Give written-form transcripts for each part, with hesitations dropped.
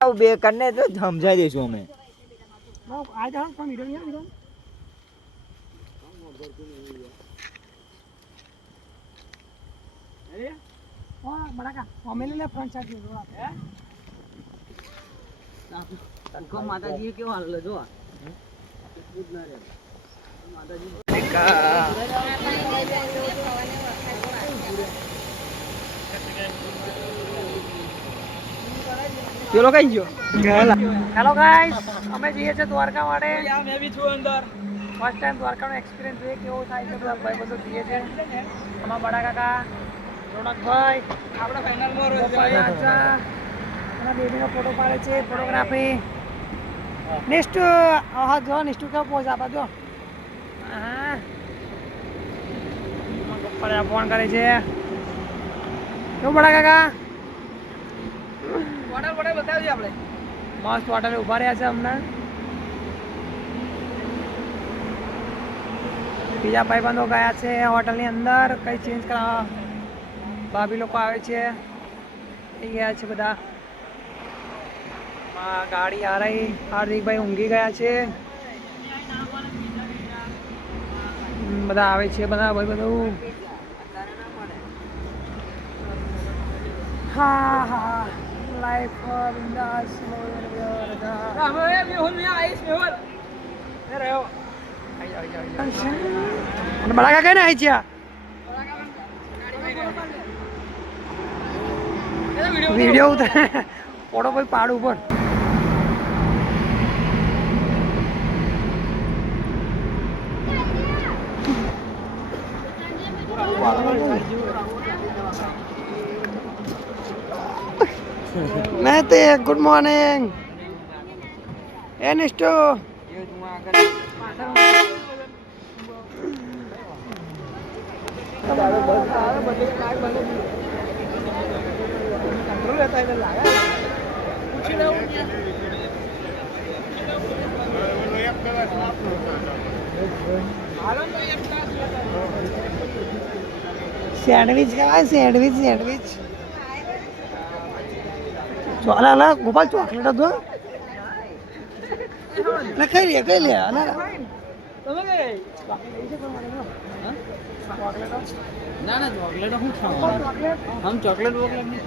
બે કરને તો સમજાઈ દઈશું અમે. માતાજી કેવો હાલ જો ચલો કઈ ગયો. હેલો ગાઈસ, અમે જઈએ છીએ દ્વારકા માટે. મેં બી છું અંદર. ફર્સ્ટ ટાઈમ દ્વારકાનો એક્સપિરિયન્સ જોઈએ કેવો થાય છે. બધા ભાઈ બધો જઈએ છે. અમારા બડા કાકા રોનકભાઈ આપણે ફાઇનલમાં બેબીનો ફોટો પાડે છે. ફોટોગ્રાફી નિષ્ઠુ. હા જો નિષ્ઠુ કેવો પોઝ આપે જો. હા પપ્પા ફોન કરે છે. કેવું બડા કાકા? હોટલ બતાવજો આપણે. મસ્ત હોટલે ઉભા રહ્યા છે હમણાં. બીજા ભાઈબંધો ગયા છે હોટલની અંદર કઈ ચેન્જ કરાવવા. ભાભી લોકો આવે છે એ ગયા છે બધા. ગાડી આ રહી. હાર્દિકભાઈ ઊંઘી ગયા છે. બધા આવે છે બધા ભાઈ બધું. હા હા લાઈફ બિંદાસ. બડા કાકા ને આવી છે. વિડીયો ઉતાર ફોટો કોઈ પાડું પણ. મેં તે ગુડ મોર્નિંગ એ નિષ્ઠુ. સેન્ડવિચ ખાય. Sandwich sandwich Chola Gopal chocolate હતો કઈ લે કઈ લે. ના ના ચોકલેટ શું ખાવાનું? હમ ચોકલેટ વોકલેટ નહીં.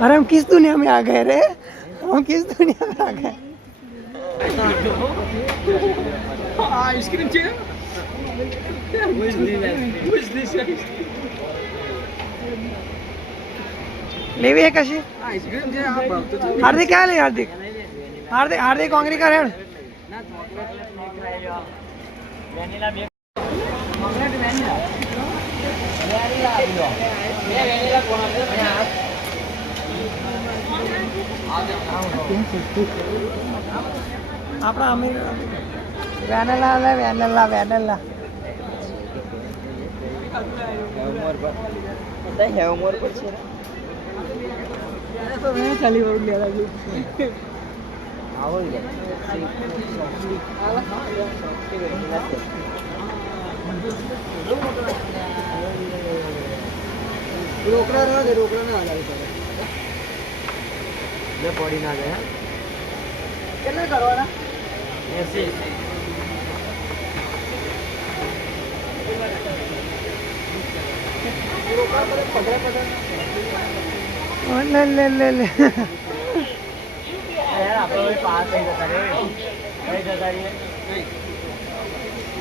अरे हम किस दुनिया में आ गए रे. हम किस दुनिया में आ गए. आइसक्रीम चाहिए? लेवी है कशी. आइसक्रीम चाहिए आप तो हार्दिक क्या ले. हार्दिक हार्दिक हार्दिक कांगरी का रेड. ना वेनिला भी चॉकलेट वेनिला वेनिला वेनिला कौन આપણા અમીર વેનેલા લે. વેનેલા વેનેલા ઉમર પર છે તો મેં ચાલી વાર લેવા ગયું. આવો રોકડા ના દે. રોકડા ના હલાવી પડે પડી ના જાય. કેટલા કરવાના? 80. લે લે લે લે. આપણે પાસ થઈ જતા રે. કઈ જતા રહીએ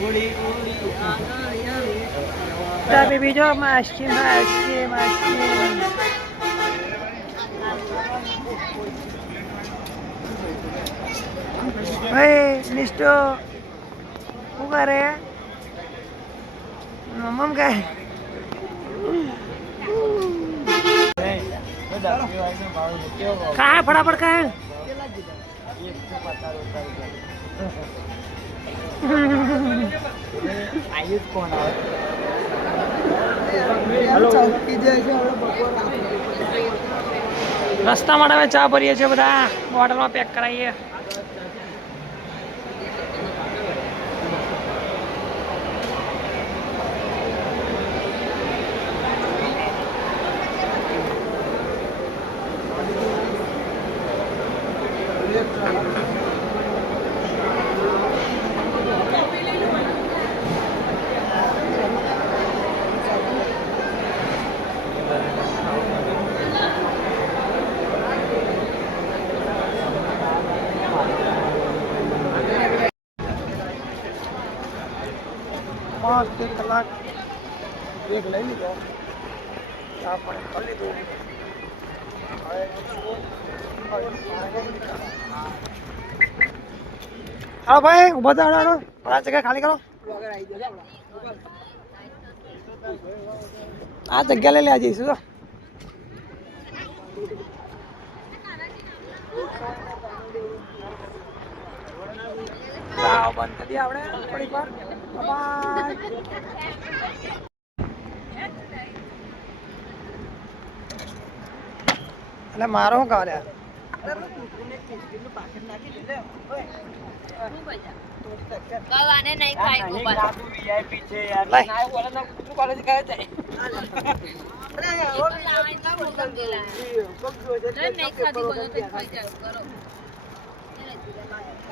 ઉડી ઉડી. બીજો માસી માસી માસી. નિષ્ઠુ શું કરે? મમ્મ કાય ફટાફટ કાય. આયુષ કોણ આવે? રસ્તા માટે અમે ચા ભરીએ છીએ, બધા બોટલમાં પેક કરાવીએ. એક કલાક બ્રેક લઈ લીધો, ચા પાણી કરી લીધું. હાલો ભાઈ, ઉભા થા, આ જગ્યા ખાલી કરો. આ જગ્યા લઈ લેવા જઈશું. તો બંધ કરી દઈએ આપણે થોડીક વાર. એટલે મારો શું કાલે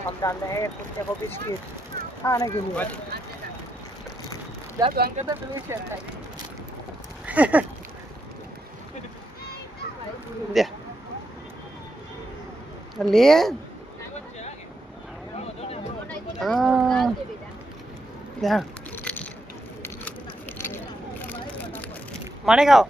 हम डालने हैं कुत्ते को बिस्किट खाने के लिए. दे ले माने खाओ.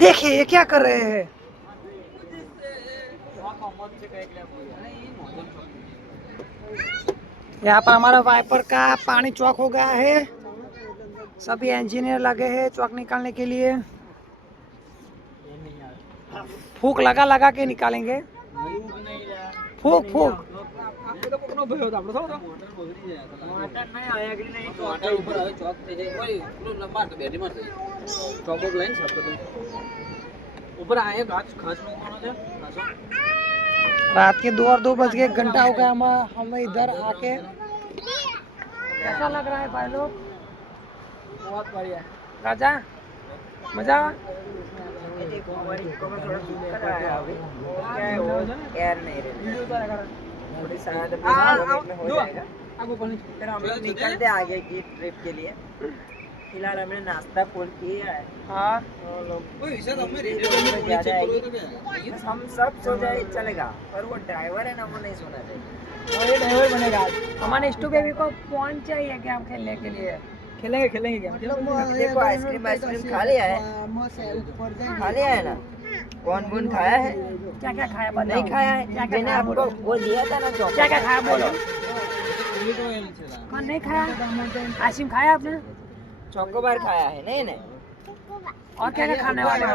देखिए ये क्या कर रहे हैं. यहाँ पर हमारा वाइपर का पानी चौक हो गया है. सभी इंजीनियर लगे हैं चौक निकालने के लिए. फूक लगा लगा के निकालेंगे. फूक फूक रात के 2 और 2 बज के 1 घंटा हो गया हमें इधर आके. कैसा लग रहा है भाई लोग? बहुत बढ़िया. राजा मजा निकलते आगे की ट्रिप के लिए. फिलहाल हमने नाश्ता फुल किया है. हाँ हम सब सो जाए चलेगा, पर वो ड्राइवर है ना, वो नहीं सोना चाहिए. ये ड्राइवर बनेगा. हमारे स्टू बेबी को फोन चाहिए गेम खेलने के लिए. खेलेंगे गेम. देखो आइसक्रीम खा लिया है ना. कौन खाया है? क्या क्या खाया? नहीं खाया है. मैंने आपको वो दिया था ना. क्या क्या खाया बोलो. नहीं खाया. आइसक्रीम खाया आपने? चॉकोबार खाया है. नहीं और क्या क्या खाने वाले हो?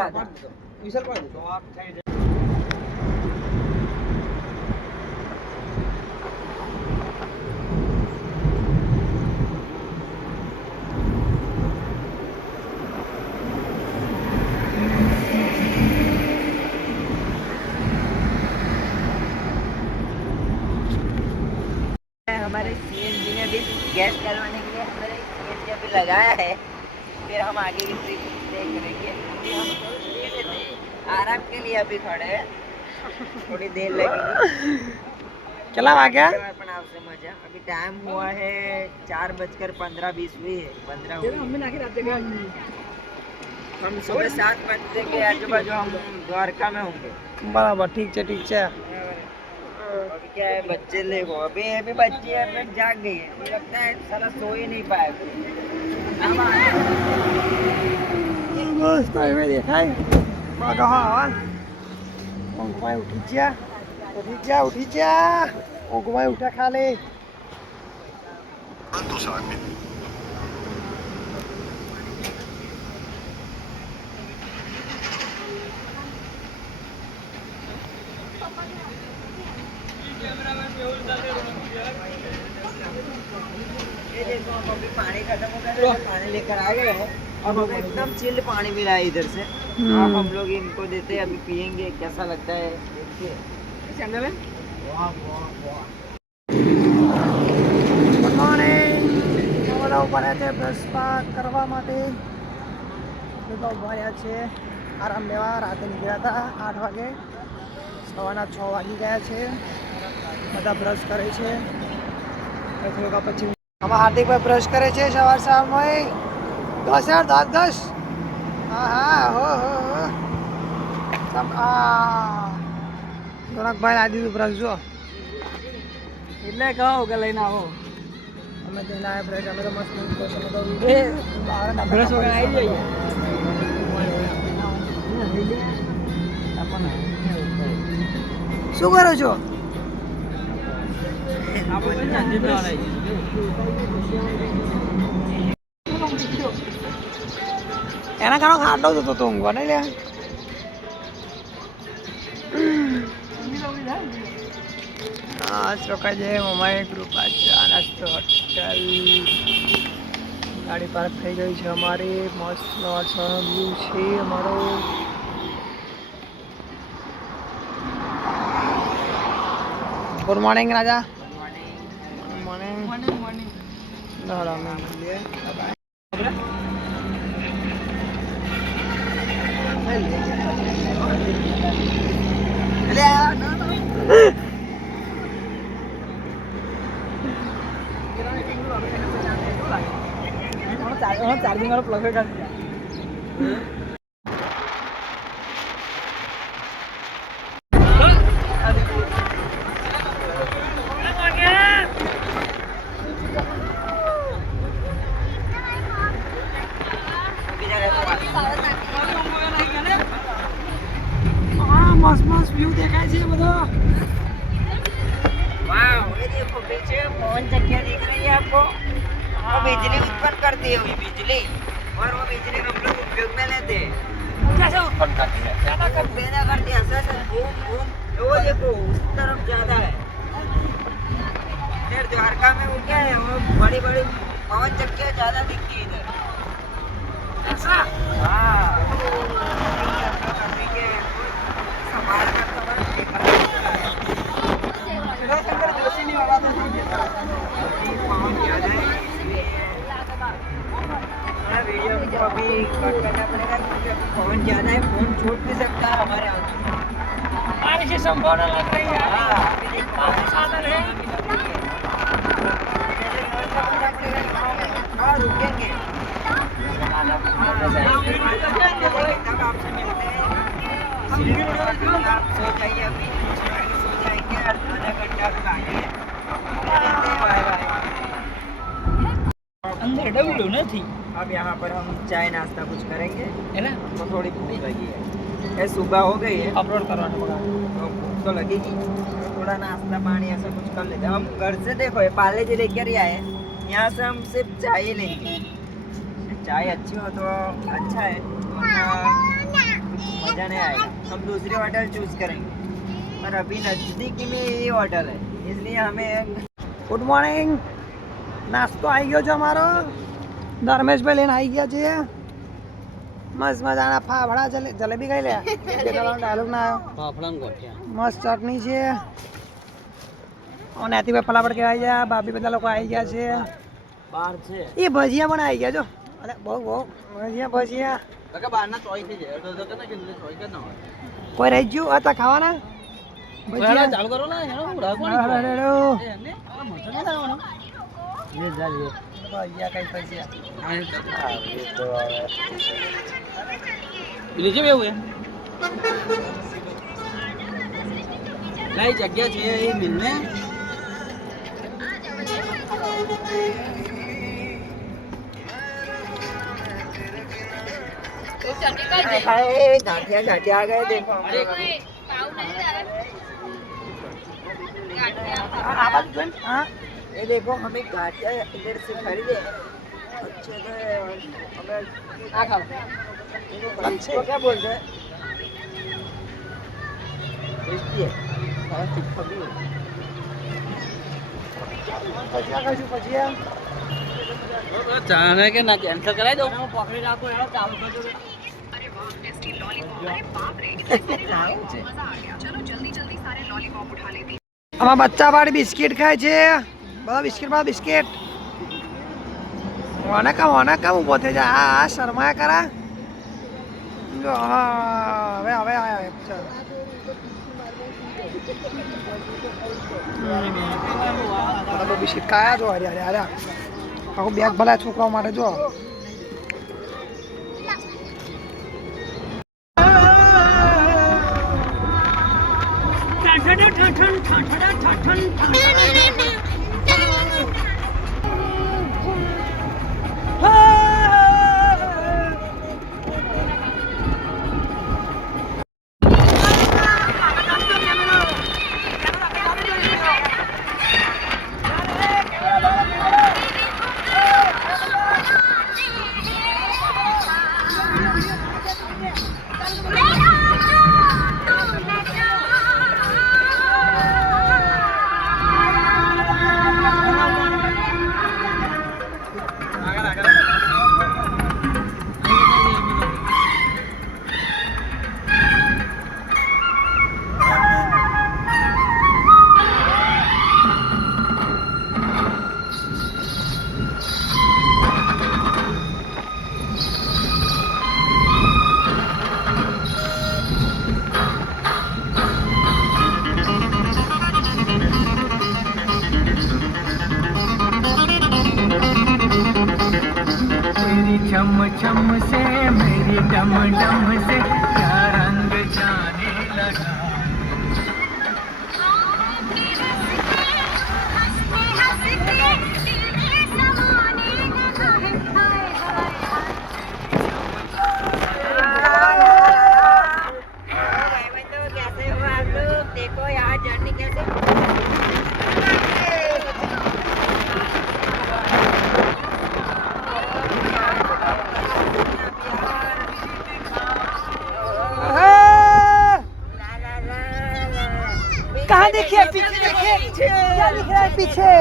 हमारे सीएनजी ने भी गैस डलवाने के लिए हमारे सीएनजी अभी लगाया है. फिर हम आगे की ट्रिप देख रहेंगे. अभी हम लेटे थे आराम के लिए, अभी खड़े हैं. थोड़ी देर लगेगी. चला आ गया. आपसे मजा. अभी टाइम हुआ है 4:15 हुई है. 15 हम सुबह 7 बजे के आजू बाजू हम द्वारका में होंगे. बराबर. ठीक है. अभी क्या है, बच्चे देखो अभी बच्चे अभी जाग गई है. मुझे लगता है सारा सो ही नहीं पाए. बस टाइम में देखा है. भाई उठी जा. भाई उठा खा ले. पानी लेकर आ गए हैं और हमें एकदम चिल्ड पानी मिला है इधर से। अब हम लोग इनको देते हैं, अभी पियेंगे, कैसा लगता है देखिए। ગુડ મોર્નિંગ, બધા ઉભા રહ્યા છે બ્રશ કરવા માટે. બધા ઉભા રહ્યા છે આરામ લેવા. રાતે નીકળ્યા હતા 8 વાગે, સવારના 6 વાગી ગયા છે. બધા બ્રશ કરે છે. થોડા પછી આમાં હાર્દિકભાઈ બ્રશ કરે છે સવાર સવારમાં. 10 યાર 10. હા હા હો રોનકભાઈ આ દીધું બ્રશ જો, એટલે કહો કે લઈને આવો. અમે લઈને આવ્યા બ્રશ. અમે તો મસ્ત બ્રશ વગર આવી જઈએ. શું કરો છો? એના કારણે ખાટલો જતો તો ઊંઘવા નહીં લે. રોકાઈ જાય મમાઈ કૃપા ચા નાસ્તો હોટલ. ગાડી પાર્ક થઈ ગઈ છે અમારી. મસ્ત વાસણનો વ્યૂ છે અમારો. Good morning Raja. Morning morning. Charging વાળો પ્લગ કાઢી मस्त मस्त व्यू देखाय છે બધો. वाह, ये देखो पीछे पवन चक्कियाँ दिख रही है आपको। वो बिजली उत्पन्न करती है, वही बिजली, और वो बिजली हम लोग उपयोग में लेते हैं। कैसे उत्पन्न करती है? पैदा करती है ऐसा घूम घूम। वो देखो उस तरफ ज्यादा है। फिर द्वारका में वो क्या है, वो बड़ी बड़ी पवन चक्कियाँ ज्यादा दिखती है इधर। ऐसा हाँ, अभी कट करना पड़ेगा क्योंकि पवन ज्यादा है, फोन छूट भी सकता है हमारे हाथ से। पानी से संभावना लग रही है. हाँ, साधन है. हाँ, रुकेंगे। तब आपसे मिलते हैं। आप सो जाइए, अभी सो जाएंगे, आधा घंटा फिर आएंगे। Bye bye. अंदर डबल नहीं. अब यहाँ पर हम चाय नाश्ता कुछ करेंगे, है ना. तो थोड़ी भूख लगी है। ये सुबह हो गई है अपलोड करवाना पड़ा. तो भूख तो लगेगी, तो थोड़ा नाश्ता पानी ऐसा कुछ कर लेते हैं। हम घर से देखो ये पार्ले जी लेकर ही आए, यहाँ से हम सिर्फ चाय ही लेंगे। चाय अच्छी हो तो अच्छा है, वरना मज़ा नहीं आएगा। हम दूसरी होटल चूज करेंगे, पर अभी नज़दीकी में ये होटल है, इसलिए हमें। Good morning. નાસ્તો આવી ગયો છે અમારો. ધર્મેશભાઈ લઈને આવી ગયા છે. મસ્ત મજાના ફાફડા જલેબી ખાઈ લે. ડાયલોગ ના આવ્યો. મસ્ત ચટણી છે. અને આતીભાઈ પલાપડ કહેવાય છે. ભાભી બધા લોકો આવી ગયા છે. બહાર છે એ ભજીયા પણ આવી ગયા જો. અરે બહુ ભજીયા. કોઈ રહી ગયું હતા ખાવાના ભજીયા? ચાલુ કરો ને ભજીયા કઈ ભજીયા. બીજું છે એવું લાઈ જગ્યા છે એ મિલને. गाठिया गाठिया आ गए देखो। हाँ ये देखो हमें गाठिया इधर से खरीदे अच्छे से, हमें अच्छे क्या बोलते हैं, टेस्टी है, थोड़ा तीखा भी है। ભજીયા ખાઈશું ભજીયા. જાણે કે ના કેન્સલ કરાવી દઉં પકડી રાખો યાર ચાલુ કરજો આમાં બચ્ચા વાળી બિસ્કિટ ખાય છે બધા બિસ્કિટ વનકમ ઊભો થઈ જાય આ શર્માયા કરા જો હા હવે આયા ચાલ બિસ્કિટ ખાયા જો અરે આખું બેગ ભલા છોકરાઓ માટે જો छम छम से मेरी डम डम से क्या रंग जाने लगा कैसे हो आप लोग देखो यहाँ जर्नी कैसे कहाँ देखिए पीछे देखिए क्या दिख रहा है पीछे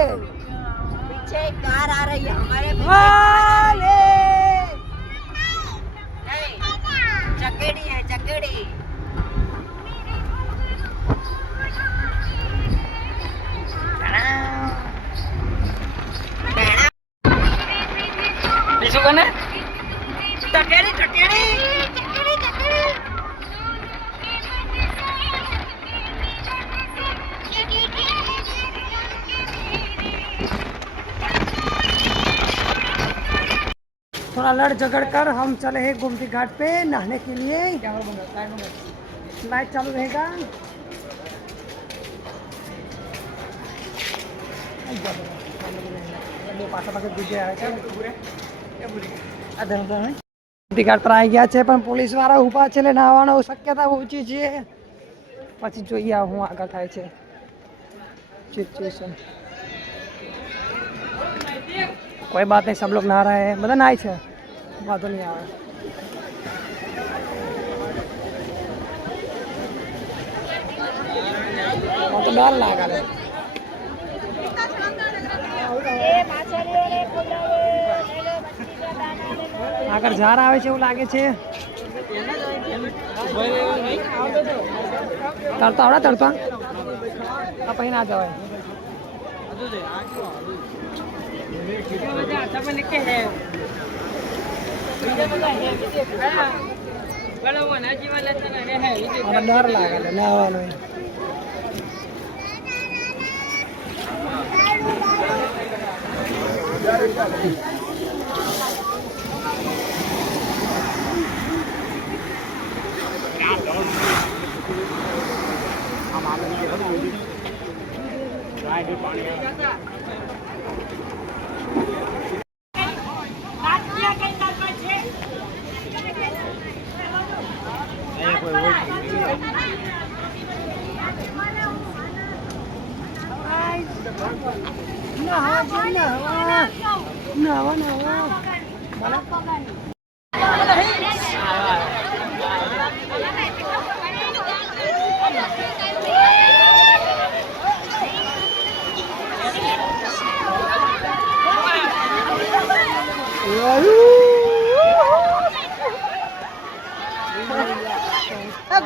पीछे एक कार आ रही है हमारे वाले नहीं चकेड़ी है चकेड़ी बीसू कने चकेड़ी चकेड़ी थोड़ा लड़ झगड़ कर हम चले हैं गोमती घाट पे नहाने के लिए लाइट चालू रहेगा ગોમતી ઘાટ પર આવી ગયા છે પણ પોલીસ વાળા ઊભા છે એટલે નહાવાનો શક્યતા ઓછી છે પછી જોઈએ હું આગળ થાય છે સિચ્યુએશન कोई बात नहीं सब लोग नहा रहे हैं मतलब नहाई है बात नहीं आ रहा तो डर लगा रे આગળ ઝાર આવે છે એવું લાગે છે તરતો આવડે તરતો આ પછી ના જવાય डर लागे नहाવાનો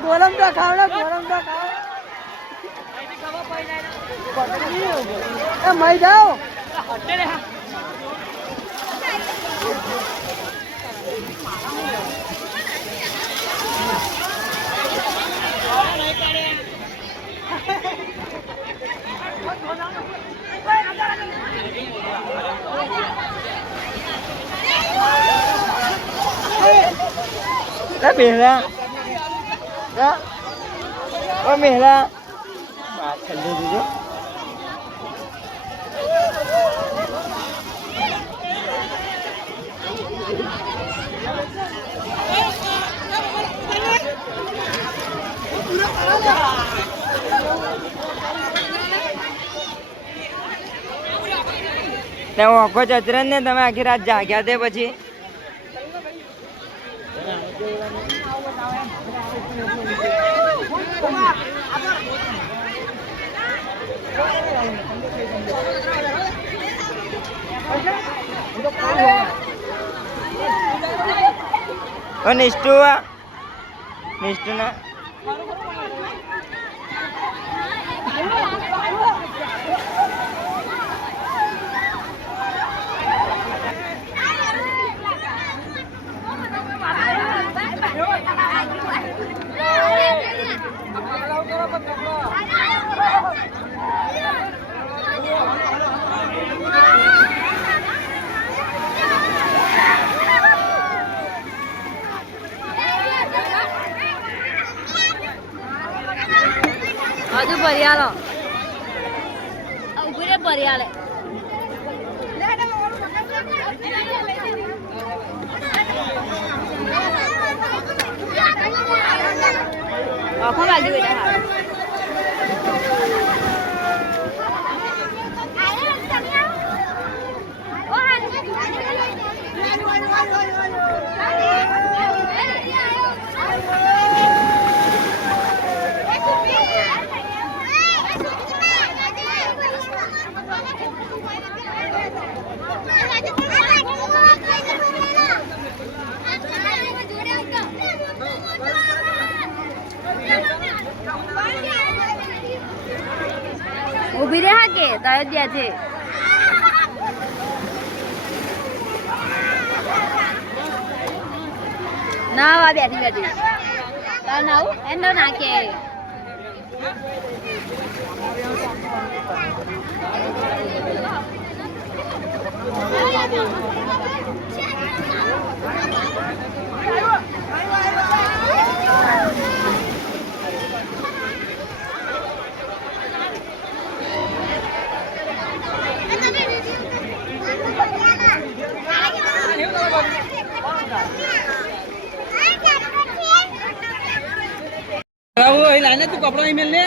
ગોરમ તો ખાવ ને ગોરમ તો ખાવ એ મઈ જાઓ Mehla. Ya. Oh Mehla. Macam tu. આખો ચતરન ને તમે આખી રાત જાગ્યા તે પછી નિષ્ઠુ ના haju barialo ugure bariale apa lagi beda ઉભી રહે કે તારે ત્યાં છે ના વા બેઠી બેઠી તાર ના આવું એનો નાખે लाने तू कपड़ा ही मिलने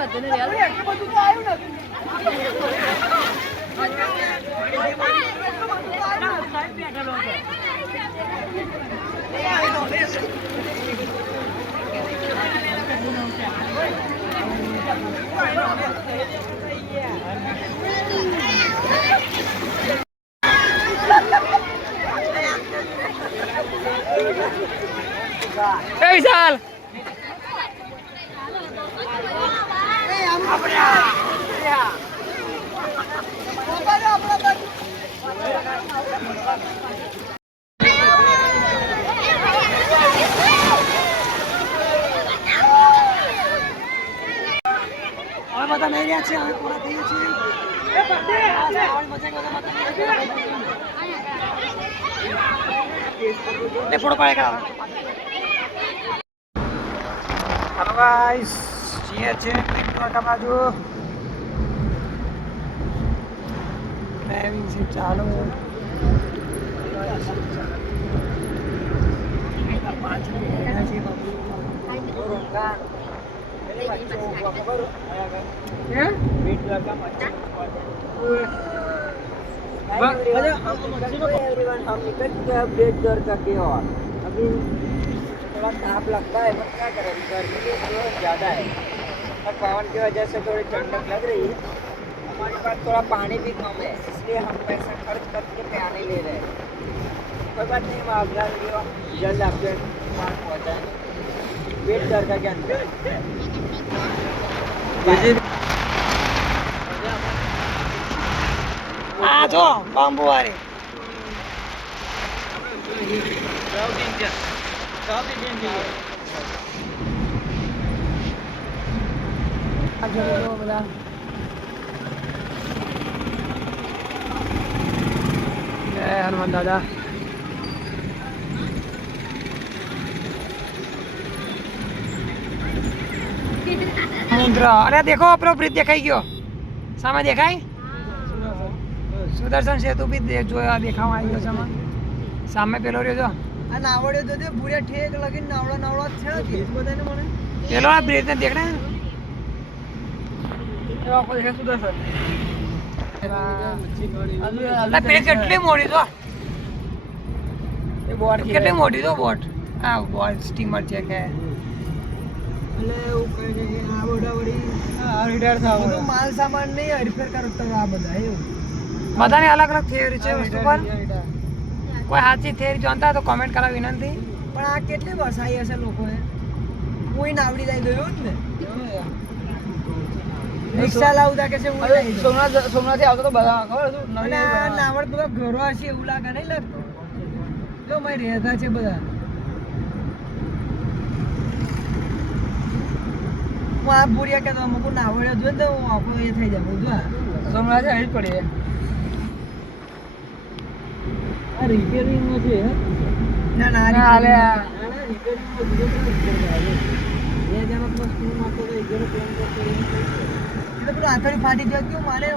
વતને રેલ બધું તો આવ્યું એ વિશાલ બધા નહીં રહ્યા છે હવે પૂરા થઈએ છીએ ફોટો પાડે હેલો ગાઈસ છીએ છે દ્વારકા બાજુ ડ્રાઇવિંગ સીટ ચાલુ एवरीवन हम निकल चुके हैं बेट द्वारका की ओर। अभी थोड़ा ताप लगता है पर क्या करें, गर्मी भी बहुत ज़्यादा है और पवन की वजह से थोड़ी ठंडक लग रही है। हमारे पास थोड़ा पानी भी कम है, इसलिए हम पैसा खर्च करके पानी ले रहे हैं। कोई बात नहीं, हम आगरा जल्द आपके पास पहुँचाएंगे बेट द्वारका के अंदर। આ જો બાંબુ વાળી બધા જય હનુમાન દાદા સમુદ્ર અરે દેખો આપણો બ્રિજ દેખાઈ ગયો સામે દેખાય સુદર્શન સેતુ બી જોયા દેખાવા આવી ગયો સામે પેલો રહ્યો જો આ નાવડ્યો તો તે ભૂરે ઠેક લગીને નાવડો જ છે કે બધાને મને પેલો આ બ્રિજ ને દેખડે એવા કોઈ છે સુદર્શન આ પેલે કેટલી મોટી તો એ બોટ કેટલી મોટી તો બોટ આ બોટ સ્ટીમર છે કે એટલે એવું કહે છે કે આ બોડા વળી આ રિટાયર થાવ માલ સામાન નહીં હરફેર કરો તો આ બધા એવું બધાની અલગ અલગ થિયરી છે વસ્તુ પર કોઈ સાચી થિયરી જાણતા તો કોમેન્ટ કરવા વિનંતી પણ આ કેટલી વસાઈ હશે લોકોએ કોઈ નાવડી જાય ગયો જ ને રિક્ષા લાવતા કે છે સોમનાથ આવતો તો બધા ખબર નાવડ બધા ઘરો હશે એવું લાગે નહીં લાગતું જો મેં રહેતા છે બધા હું આ ભૂરિયા કે અમુક નાવડ્યો જો ને હું આખો એ થઈ જાય બધું સોમનાથ આવી જ પડી આ રિપેરિંગ માં છે ના ના હાલે આ એ જેમાં પ્લસ 2 મારતો તો 11 પ્લાન કરતો એ તો આથડી ફાટી ગયો ક્યું મારે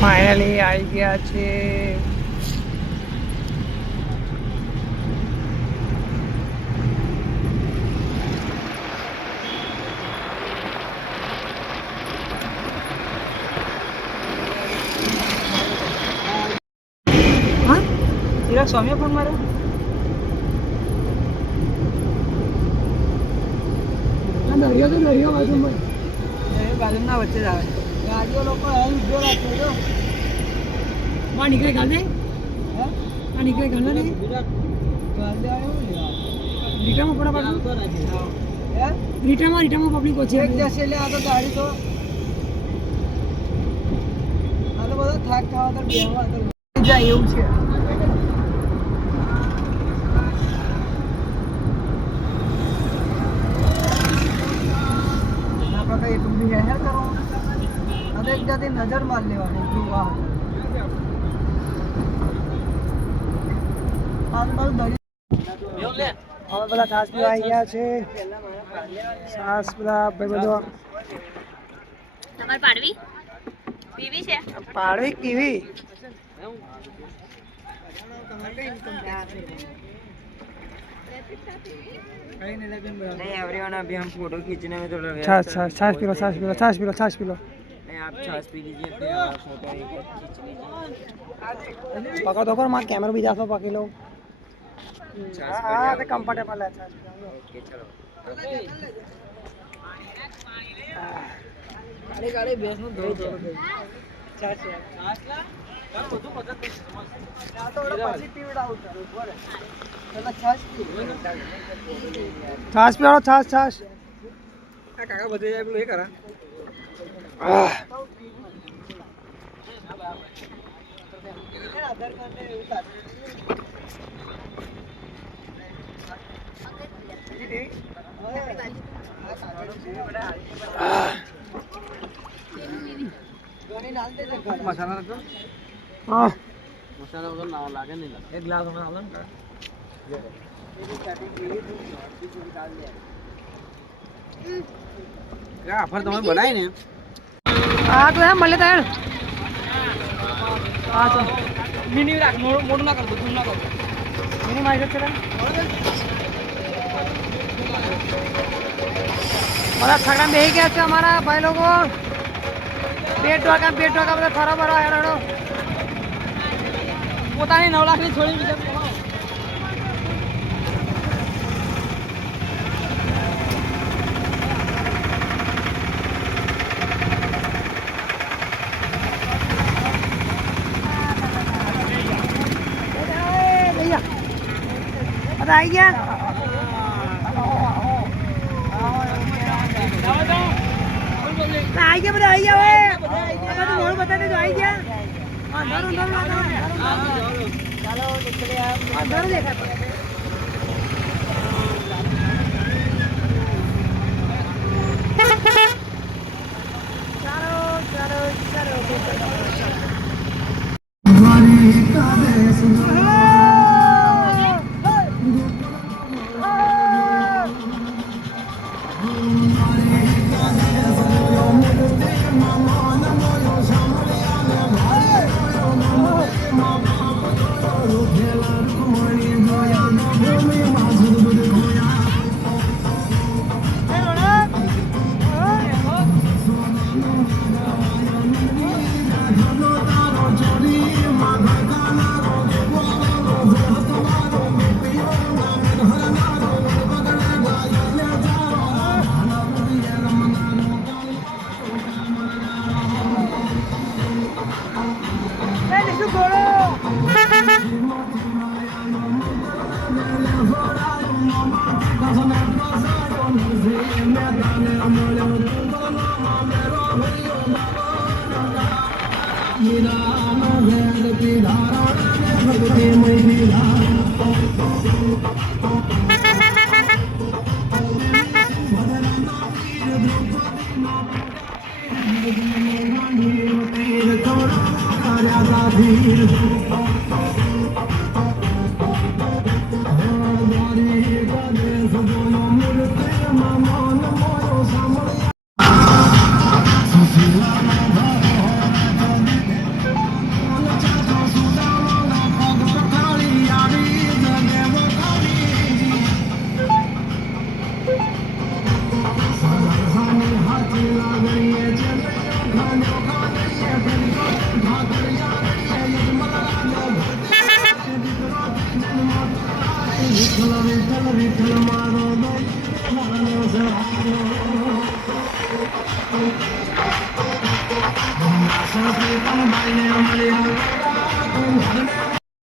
ફાઇનલી આવી ગયા છે સ્વામી ફોન મારો દરિયો તો દરિયો બાજુમાં બાજુના વચ્ચે જ આવે ગાડીઓ લોકો ઉભો રાખે જો માં નીકળે ગાલે હા આ નીકળે ગાલે ને ગાલે આવ્યો રીટામાં પડા પાડો હે રીટામાં પબ્લિક ઓછી એક જશે એટલે આ તો ગાડી તો આ તો બધો થાક ખાવા તો બેહવા તો જાય એવું છે નજર માર લેવાની જોવા હવે બધા છાસ પીવા આવી ગયા છે છાસ બધા ભાઈ બધો તમારે પાડવી પીવી છે પાડવી કીવી नहीं एवरीवन, अभी हम फोटो खींचने में थोड़ा छाछ पी लो आप छाछ पी लीजिए फिर फोटो खींच लीजिए। पकड़ दो माँ कैमरा भी जाता पकड़ लो हाँ कंफर्टेबल है ओके चलो गाड़ी गाड़ी बेस नो दो छाछ छाछ पीवाड़ो छाछ काका बदले जाए बोलो ये करा मसाला रखो हाँ મસાલા વગર ના લાગે નહીં લાગે. એક ગ્લાસ હમણાં આલો ને કાકા. આ આફર તમે બનાવી ને હા તો એમ મળે તાર હા તો મિની રાખ મોડું ના કર બધું ના કર મિની મારી છે બધા છકડા બેસી ગયા છે અમારા ભાઈ લોકો પેટ વાગા બધા ખરાબ હેડો પોતાની 9 લાખની છોડી બીજા બધા આવી ગયા આવી ગયા હવે મોડું બતા દેજો આવી ગયા ચાલો નીકળ્યા દેખાતો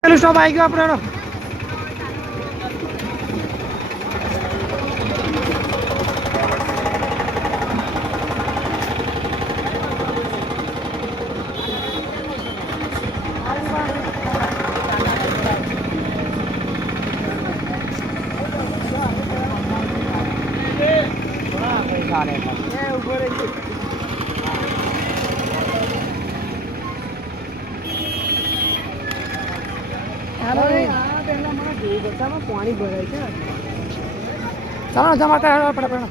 પેલું સ્ટોપ આવી ગયો આપણે પાણી ભરાય છે ચાલો જમાતા આપણે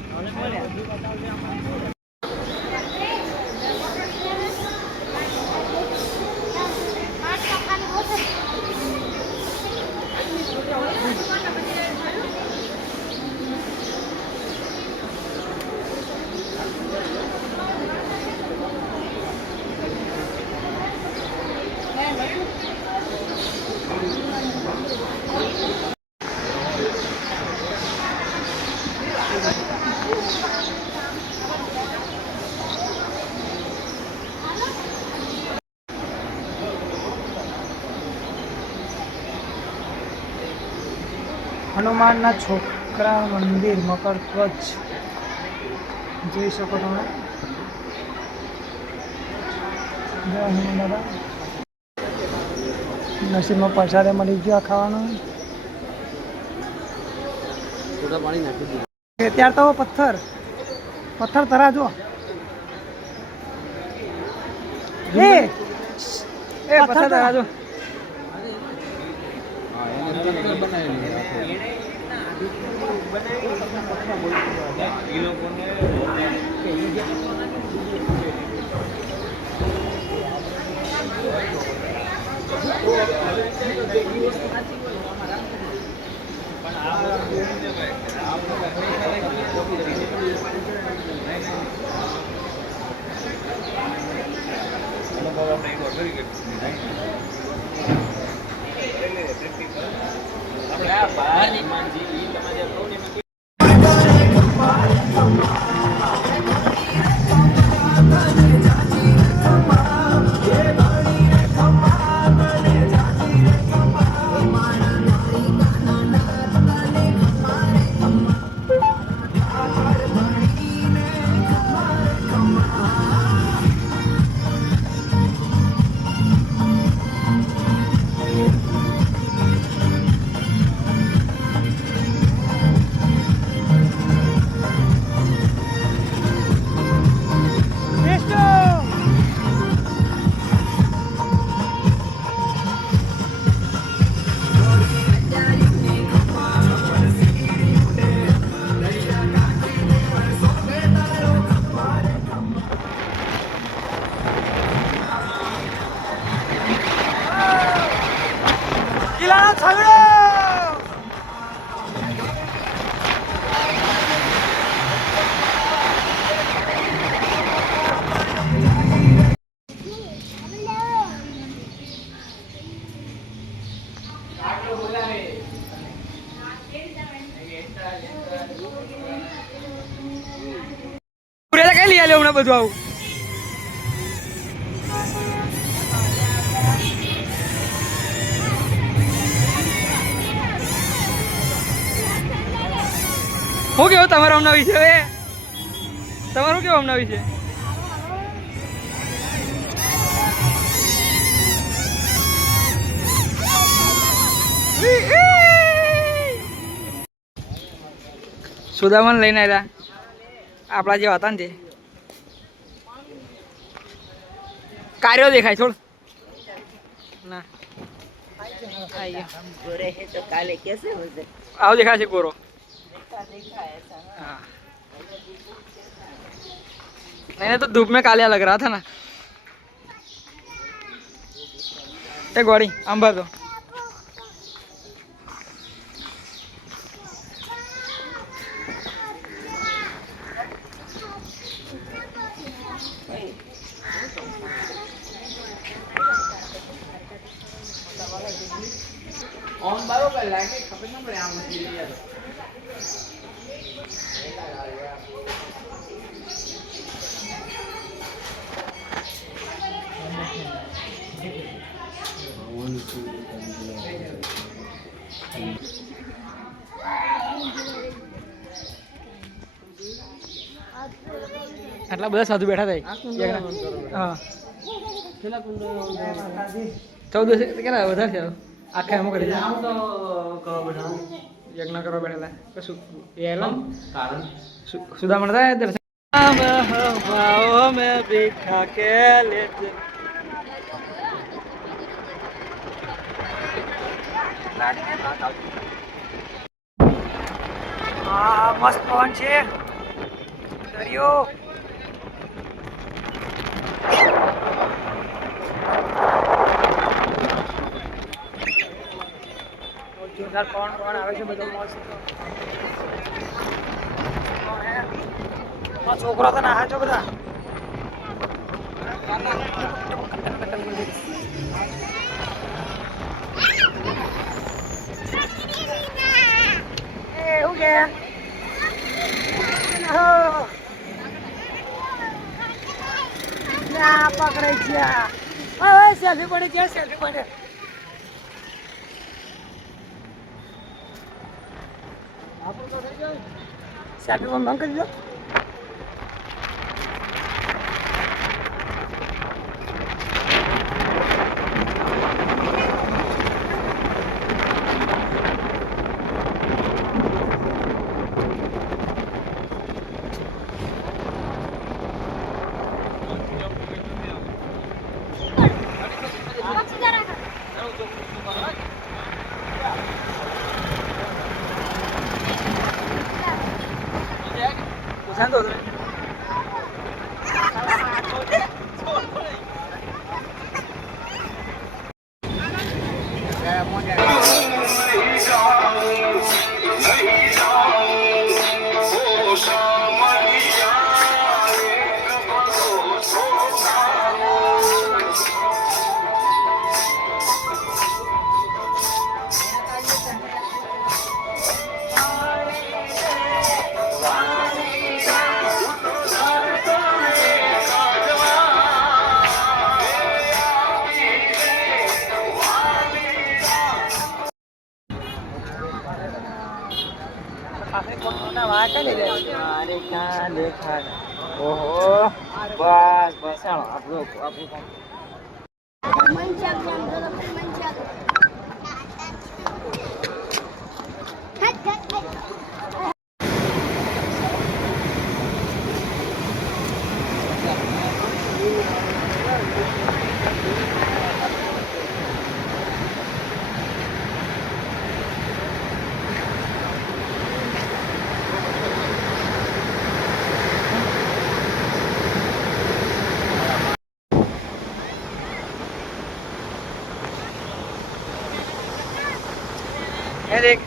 હનુમાનના છોકરા મંદિર મકરધ્વજ જોઈ શકો તમે જય હનુમાન દાદા નસીબમાં પ્રસાદે મળી ગયો ખાવાનું પાણી નાખી દીધું ત્યાર તો પથ્થર તરાજો એ પથ્થર તરાજો કિલ્લાના છગડો પૂરેલા કઈ લઈ આલ્યો હમણાં બધું આવું શું કેવું તમારું હમણાં વિશે હવે તમારું કેવું હમણાં વિશે સુદામન લઈને આવ્યા આપણા જેવા હતા ને તે કાર્યો દેખાય છોડ ના गोरे हैं तो काले कैसे हो सकते? આવો દેખાય છે ગોરો देखा ऐसा हाँ नहीं तो धूप में कालिया लग रहा था ना एक गौड़ी अंबर दो ઓન બરોબર લાગે ખબર ન પડે આમ આટલા બધા સાધુ બેઠા થાય હા 14 કેટલા વધારે છે આખા એમ કરી યજ્ઞ કરવા બેઠેલા કશું એ એલમ કારણ સુધા મળતા દર્શન મેં ભીખા કે લેતે હા મસ્ત પવન છે દરિયો જોરદાર પવન આવે છે બધો મસ્ત છોકરો તો ના છો બધા એવું કે પકડાઈ ગયા હવે સેલ્ફી પડે છે સેલ્ફી પડે સેલ્ફી બંધ કરી દો શાંત હો તમે. પાસે કોના વાહ કઈ લઈ જાય? અરે ક્યાં દેખાડ. ઓહો બસ બસ ચાલો આપણું કામ. Manjak yang dalam manjak. Hat hat hat. ये देख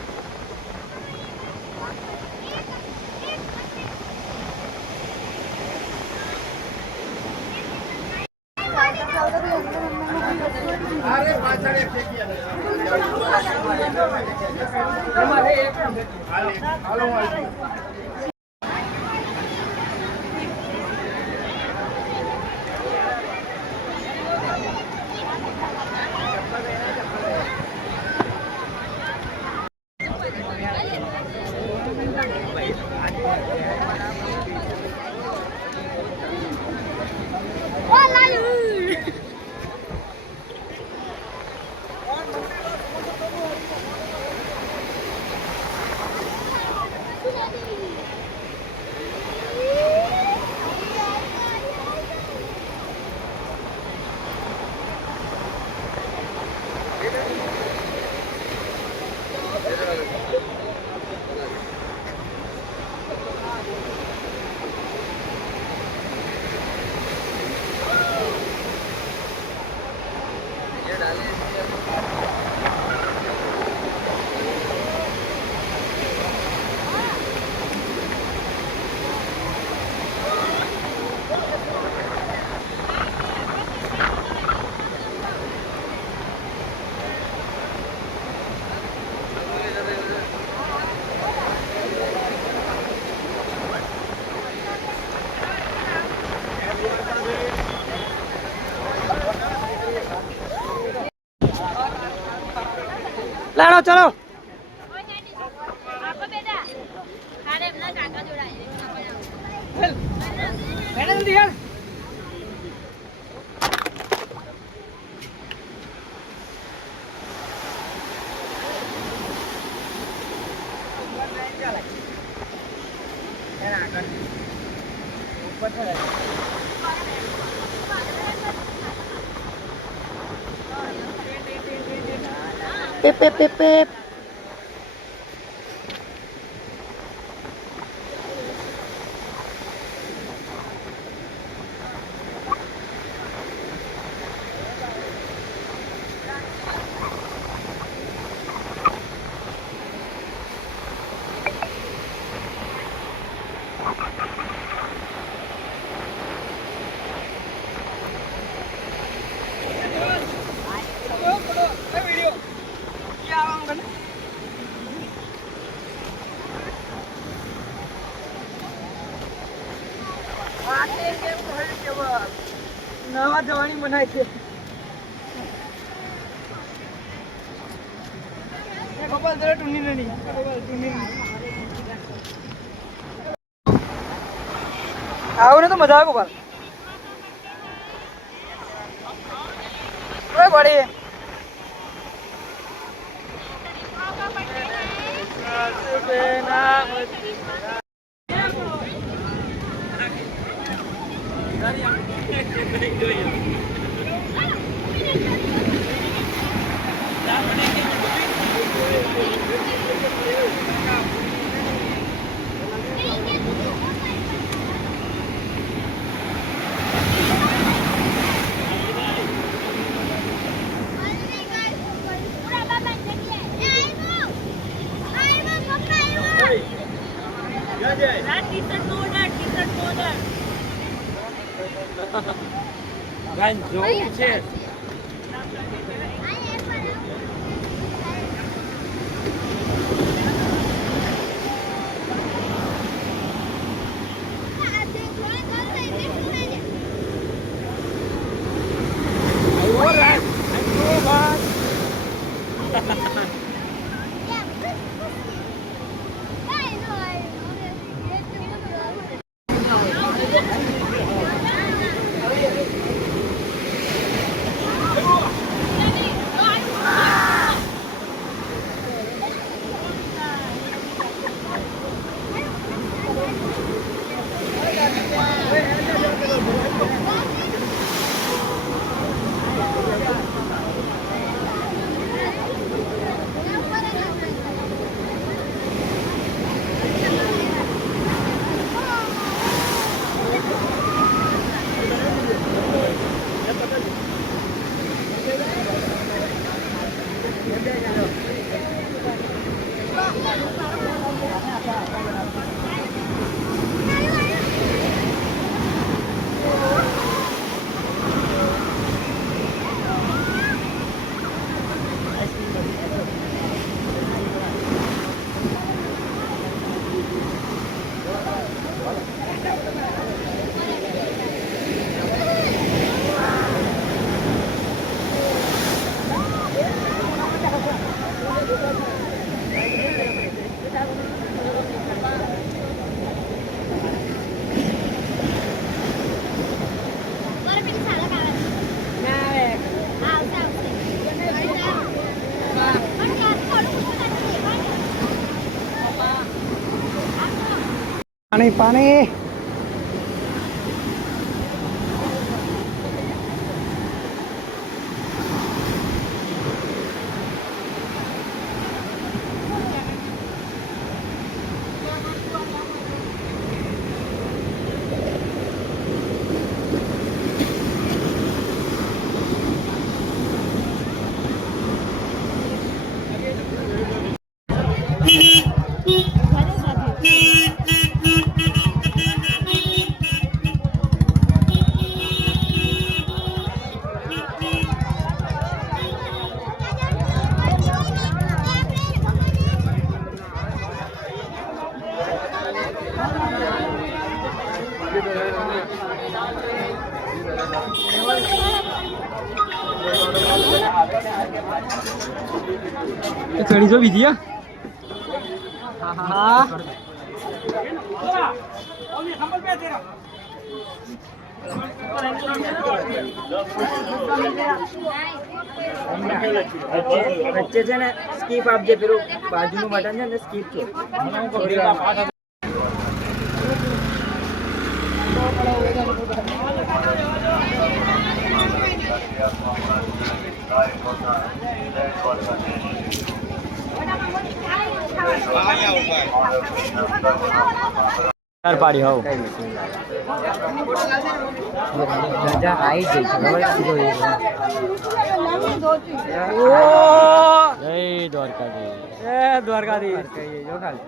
लाड़ो चलो जल्दी यार pip pip pip pip નવા જવાની મનાય છે ગોપાલ જરા ટુની નહીં ગોપાલ ટુની આવો ને તો મજા આવે ગોપાલ ઓય બડી જોવું છે. પાણી પાણી ચડી જો બીજી હા વચ્ચે છે ને સ્કીપ આપજે, પેલું બાજુનું બટન છે ને સ્કીપ છે. થોડી વાર પાડી હોવ ગજા આવી જઈ છે ખબર જય દ્વારકાધીશ એ દ્વારકાધીશ જો ખાલી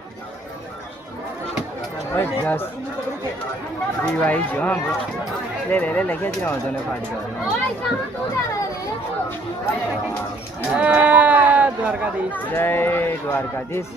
બસ દીવાઈ જો લે લે લે લખે જ વાંધો ને ફાડી દો દ્વારકાધીશ જય દ્વારકાધીશ.